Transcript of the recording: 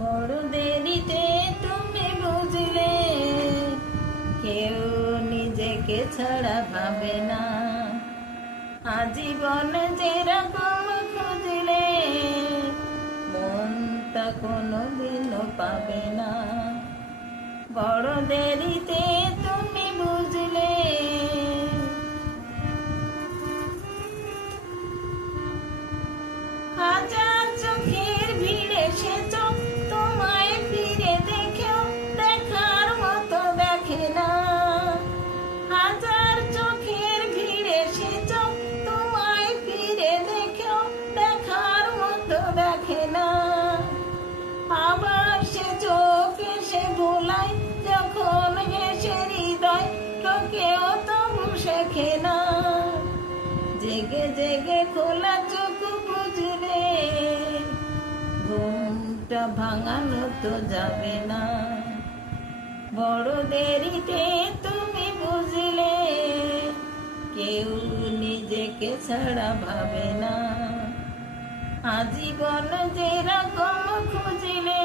বড় দেরিতে তুমি বুঝলে কেউ নিজেকে ছাড়া ভাবে না। আজীবন যেরকম খুঁজলে মনটা কোনোদিনও পাবে না। বড় দেরিতে তুমি বুঝলে। হাজার চোখের ভিড়ে সে চোখ তোমায় ফিরে দেখেও দেখার মতো দেখে না। হাজার চোখের ভিড়ে সে চোখ তোমায় ফিরে দেখেও দেখার মতো দেখে না। আবার সে চোখ এসে ভোলায় যখন হেসে হৃদয় তোকেও তবু শেখে না। জেগে জেগে খোলা চোখ বুঝলে ঘুমটা ভাঙানো তো যাবে না। বড় দেরিতে তুমি বুঝলে কেউ নিজেকে ছাড়া ভাবে না। আজীবন যেরকম খুঁজলে